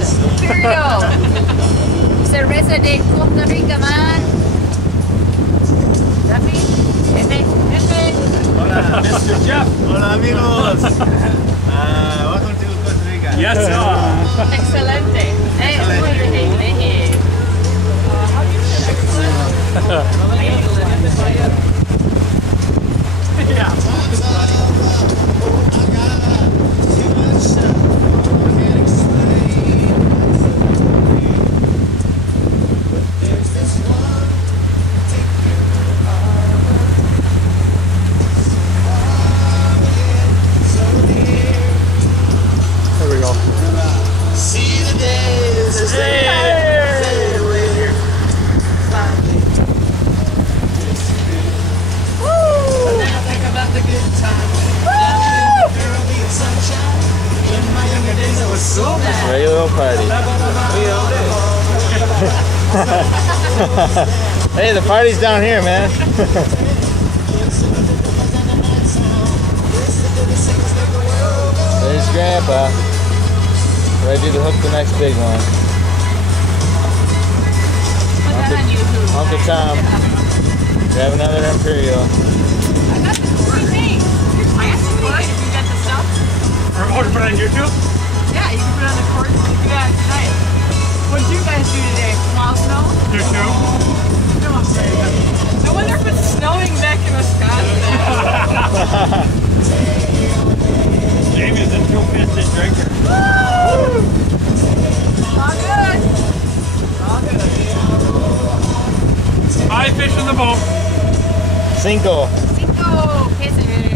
Imperial. Cerveza de Costa Rica, man. Duffy? Efe? Hola, Mr. Jeff. Hola amigos. Welcome to Costa Rica. Yes, sir. Excelente. Hey, how do you say Regular party. Hey, the party's down here, man. There's Grandpa. Ready to hook the next big one. Uncle Tom. Grab another Imperial. I got the three things. You're classy, boy. You got the stuff? Or to put on YouTube? Yeah, you can put it on the court. Yeah, tonight. What did you guys do today? Small snow? YouTube. No, I'm sorry. No wonder if it's snowing back in Wisconsin. Jamie's a two-fisted drinker. Woo! All good. All good. High fish in the boat. Cinco. Cinco pesos.